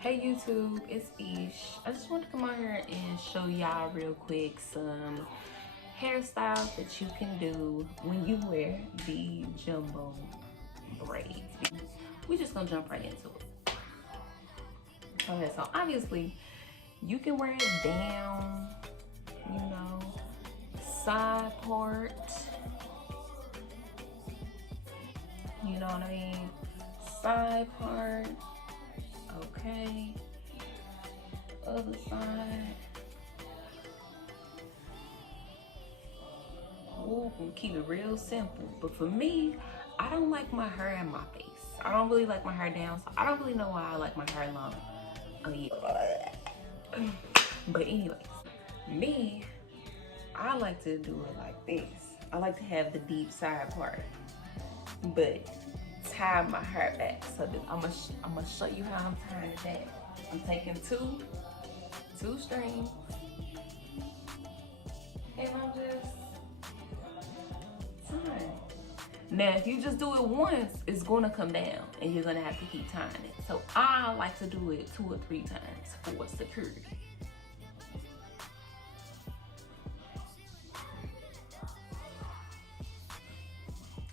Hey YouTube, it's Ish. I just want to come on here and show y'all real quick some hairstyles that you can do when you wear the jumbo braids. We're just gonna jump right into it. Okay, so obviously you can wear it down, you know, side part, you know what I mean? Side part. Okay, other side. Ooh, keep it real simple. But for me, I don't like my hair in my face. I don't really like my hair down, so I don't really know why I like my hair long. Oh yeah. But anyways, me, I like to do it like this. I like to have the deep side part, but tie my hair back. So that I'm gonna show you how I'm tying it back. I'm taking two strings, and I'm just tying. Now, if you just do it once, it's gonna come down, and you're gonna have to keep tying it. So I like to do it 2 or 3 times for security.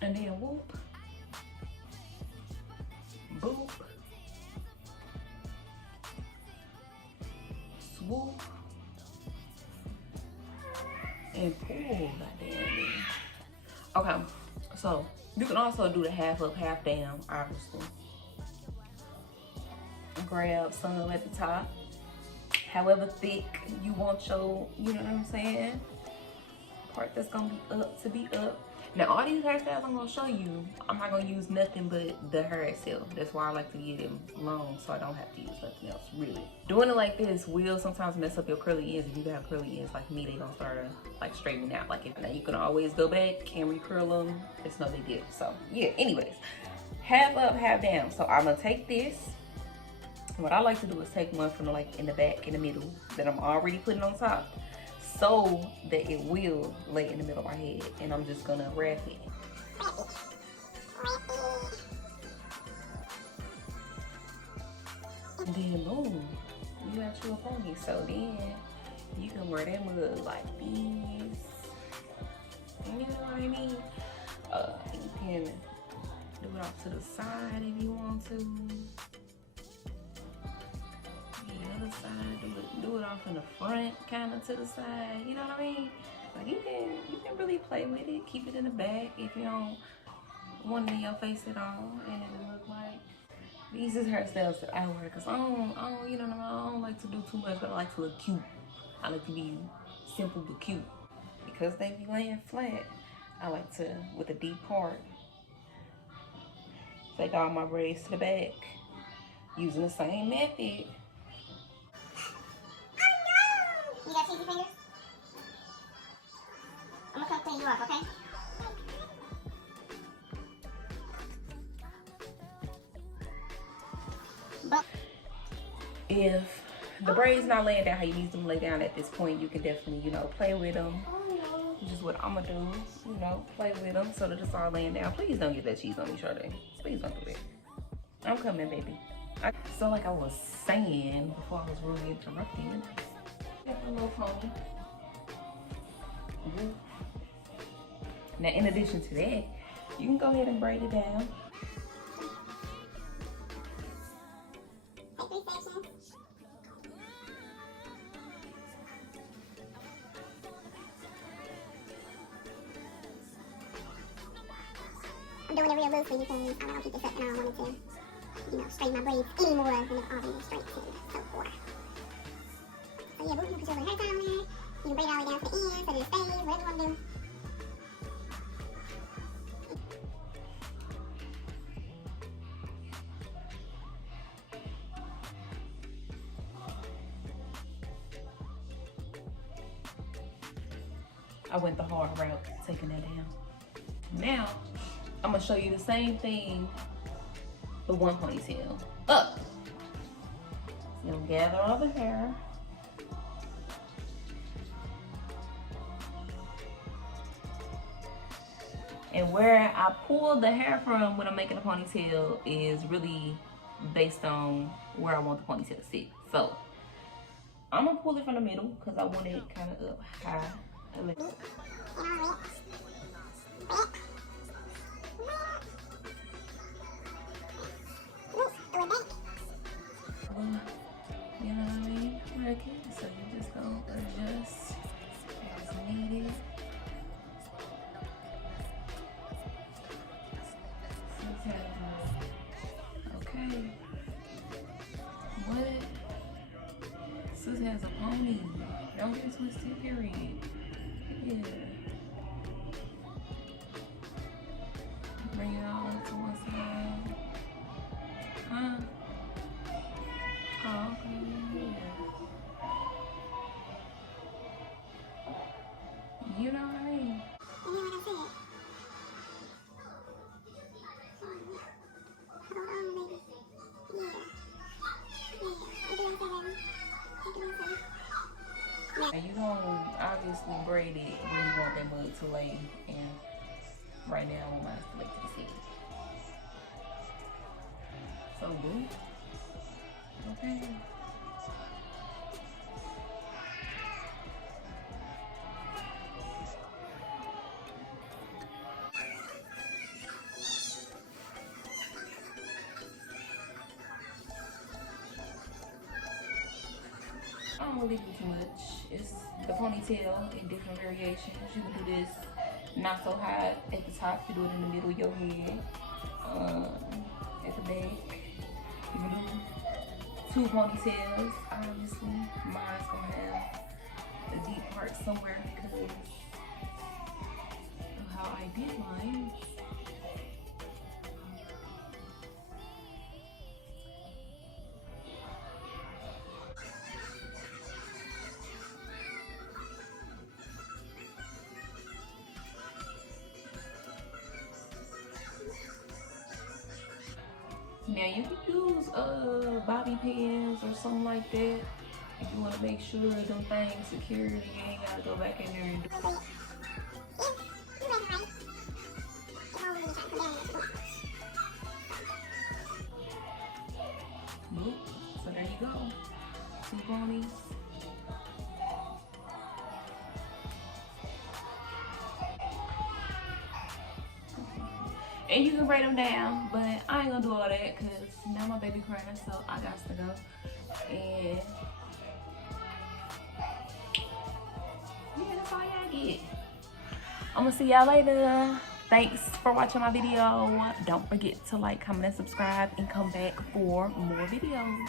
And then whoop, boop, swoop, and pull, goddamn. Okay, so you can also do the half up, half down, obviously. Grab some at the top, however thick you want your, you know what I'm saying, part that's gonna be up. Now, all these hairstyles I'm gonna show you, I'm not gonna use nothing but the hair itself. That's why I like to get them long, so I don't have to use nothing else, really. Doing it like this will sometimes mess up your curly ends. If you have curly ends like me, they gonna start like straightening out. Like, now you can always go back and recurl them. It's no big deal. So yeah, anyways, half up, half down. So I'm gonna take this. What I like to do is take one from like in the back, in the middle, that I'm already putting on top, so that it will lay in the middle of my head, and I'm just gonna wrap it. And then boom, you got you a pony. So then you can wear that mug like this. You know what I mean? You can do it off to the side if you want to. The other side, do it off in the front, kind of to the side. You know what I mean? Like you can really play with it. Keep it in the back if you don't want it in your face at all, and it look like. These is hairstyles that I wear, cause I don't, you know what I mean? I don't like to do too much, but I like to look cute. I like to be simple but cute. Because they be laying flat, I like to, with a deep part, take all my braids to the back, using the same method. You got cheesy fingers? I'm gonna come clean you up, okay? But if the braids not laying down how you need them to lay down at this point, you can definitely, you know, play with them. Which is what I'm gonna do, you know, play with them so that it's all laying down. Please don't get that cheese on me, Sade. Please don't do that. I'm coming, baby. So like I was saying before I was really interrupting, got the little pony. Now, in addition to that, you can go ahead and braid it down. take 3 sections. I'm doing it real loosely because I don't keep this up and I don't want it to, you know, straighten my braids any more than it already straightened so far. So yeah, you can put your little hairstyle on there. You can braid it all the way down to the end so that it stays, whatever you want to do. I went the hard route, taking that down. Now, I'm gonna show you the same thing, but one ponytail up. You'll gather all the hair. And where I pull the hair from when I'm making a ponytail is really based on where I want the ponytail to sit. So I'm gonna pull it from the middle because I want it kind of up high. You know what I mean? Okay, so you just go adjust as needed. Okay. What? Sis has a pony. Don't get twisted, period. Yeah. Bring it all up to one side. Huh? Oh, okay. Yeah. You know what I mean? And you gonna obviously braid it where you want that mug to lay, and right now I want mine to lay to the side. So boo. Okay. I don't really do too much. It's the ponytail in different variations. You can do this not so high at the top. You do it in the middle of your head, at the back. You can do 2 ponytails. Obviously, mine's gonna have a deep part somewhere because of how I did mine. Now you can use bobby pins or something like that if you want to make sure them things secure. You ain't gotta go back in there and do it. So there you go, 2 ponies. And you can braid them down, but I ain't gonna do all that because now my baby crying, so I got to go. And yeah, that's all y'all get. I'm gonna see y'all later. Thanks for watching my video. Don't forget to like, comment, and subscribe, and come back for more videos.